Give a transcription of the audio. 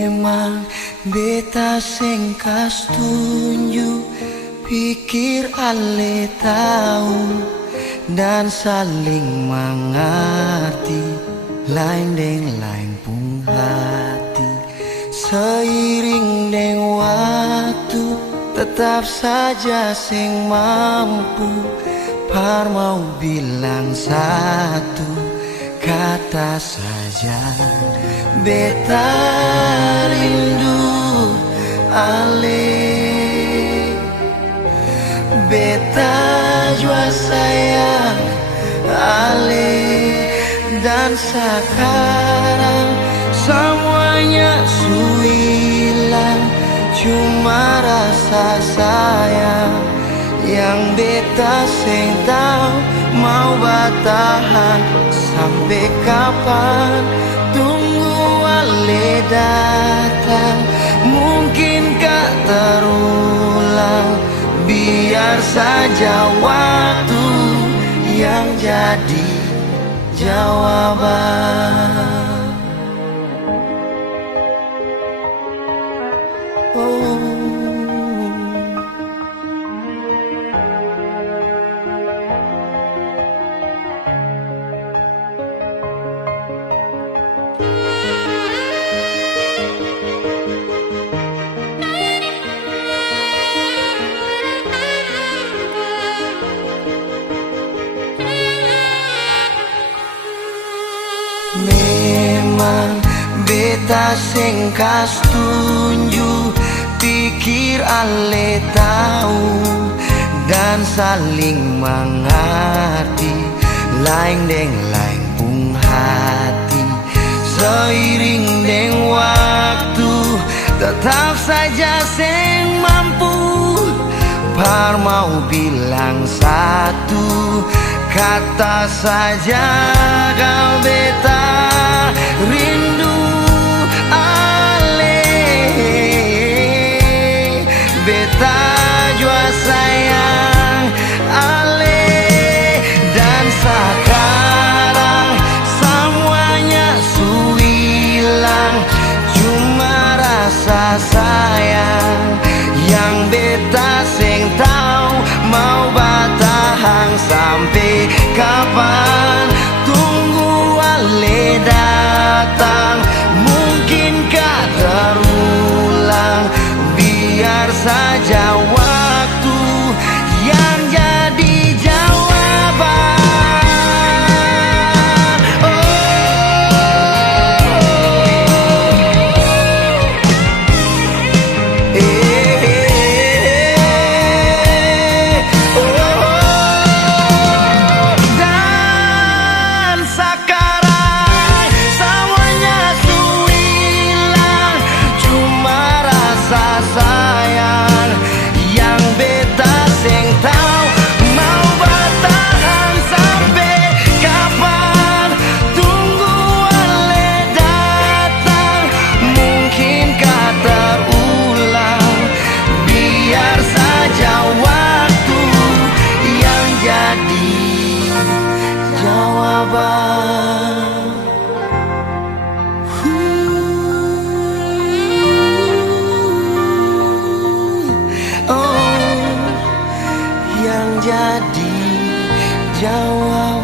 Memang beta sing kas tunjuk, pikir ale tahu dan saling mengerti, lain deng lain pun hati. Seiring deng waktu, tetap saja sing mampu par mau bilang satu kata saja. Beta rindu ale, beta jua sayang ale, dan sekarang semuanya su hilang, cuma rasa sayang yang beta sing tahu mau bertahan sampai kapan. Tunggu ale datang, mungkinkah terulang? Biar saja waktu yang jadi jawaban. Memang beta sing kas tunjuk, pikir ale tahu dan saling mengerti, lain deng lain pun hati. Seiring deng waktu, tetap saja sing mampu par mau bilang satu kata saja. Kau beta rindu ale, beta jua sayang ale, dan sekarang semuanya su hilang, cuma rasa sayang yang beta sing tahu mau bertahan sampai kapan. Tunggu ale datang, mungkinkah terulang? Biar saja waktu yang jadi jawaban. Dan sekarang semuanya su hilang, cuma rasa sayang yang beta sing tahu mau bertahan sampai kapan. Tunggu ale datang, mungkinkah terulang? Biar saja waktu yang jadi jawaban. Oh, yang jadi jawaban.